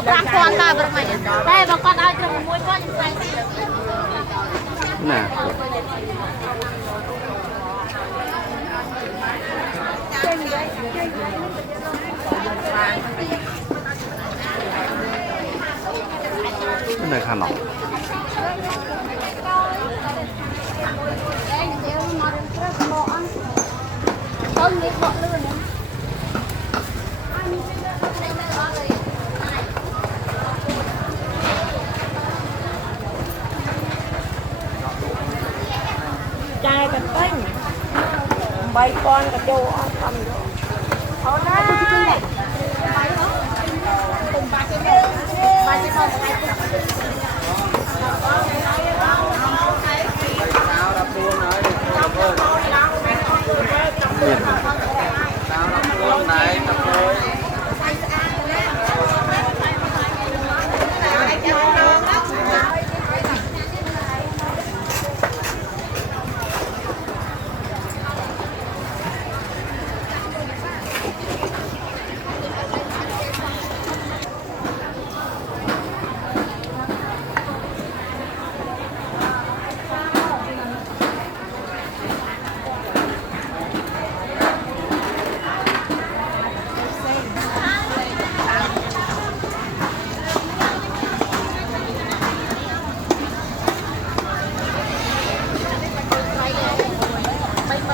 bọc răng con ta bật mày đây mà con ai trong môi con như này nè cái này khăn lỏng chai cái tênh bay con cái châu ăn